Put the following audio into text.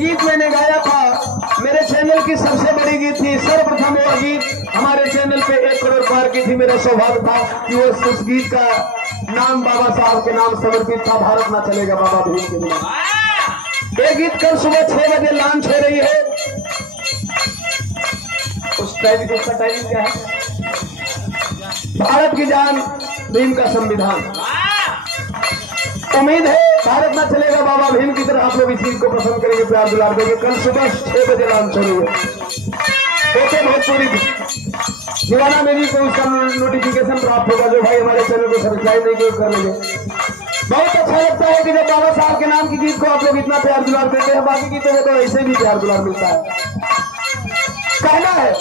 गीत मैंने गाया था, मेरे चैनल की सबसे बड़ी गीत थी। सर्वप्रथम वो गीत हमारे चैनल पे 1 करोड़ पार की थी। मेरा सौभाग्य था कि वो उस गीत का नाम बाबा साहब के नाम समर्पित था, भारत ना चलेगा बाबा भीम के बिना। ये गीत कल सुबह 6 बजे लॉन्च हो रही है। उस टाइम उसका टाइम क्या है? भारत की जान, भीम का संविधान। उम्मीद है भारत ना चलेगा बाबा भीम की तरह आप लोग इस चीज को पसंद करेंगे, प्यार दुलार देंगे। कल सुबह 6 बजे लॉन्च हो रही है। देखिए भोजपुरी दीवाना में भी को उसका नोटिफिकेशन प्राप्त होगा। जो भाई हमारे चैनल को सब्सक्राइब नहीं किए कर लेंगे। बहुत अच्छा लगता है कि जब बाबा साहब के नाम की गीत को आप लोग इतना प्यार दुलार देते हैं। बाकी गीतों में तो ऐसे भी प्यार दुलार मिलता है। कहना है